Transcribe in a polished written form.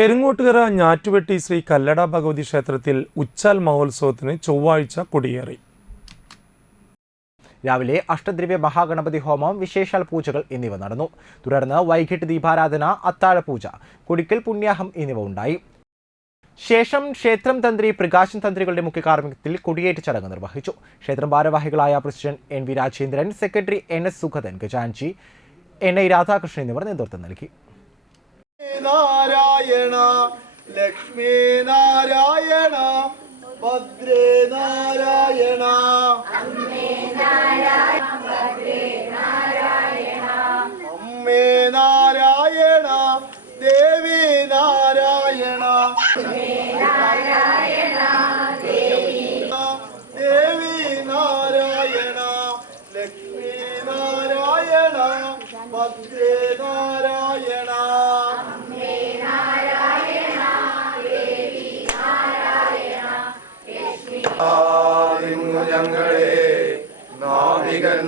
പെരിങ്ങോട്ടുകര ഞാറ്റുവെട്ടി ശ്രീ കല്ലട ഭഗവതി ക്ഷേത്രത്തിൽ ഉച്ചാൽ മഹോത്സവത്തിന് ചൊവ്വാഴ്ച കൊടിയേറി. രാവിലെ അഷ്ടദ്രവ്യ മഹാഗണപതി ഹോമം, വിശേഷാൽ പൂജകൾ എന്നിവ നടന്നു. തുടർന്ന് വൈകിട്ട് ദീപാരാധന, അത്താഴപൂജ, കൊടിക്കൽ പുണ്യാഹം എന്നിവ ഉണ്ടായി. ശേഷം ക്ഷേത്രം തന്ത്രി പ്രകാശൻ തന്ത്രികളുടെ മുഖ്യ കാർമ്മികത്തിൽ കൊടിയേറ്റ് ചടങ്ങ് നിർവഹിച്ചു. ക്ഷേത്രം ഭാരവാഹികളായ president NV Rajendran, secretary NS Sugathan, ഖജാൻജി NI രാധാകൃഷ്ണൻ എന്നിവർ നേതൃത്വം നൽകി. നാരായണ ലക്ഷ്മീ നാരായണ ഭദ്രേ നാരായണ അമ്മേ നാരായണ ദേവി നാരായണ ദേവി നാരായണ ലക്ഷ്മീ നാരായണ ഭദ്രേ നാരായണ ഞങ്ങളെ നാവികൻ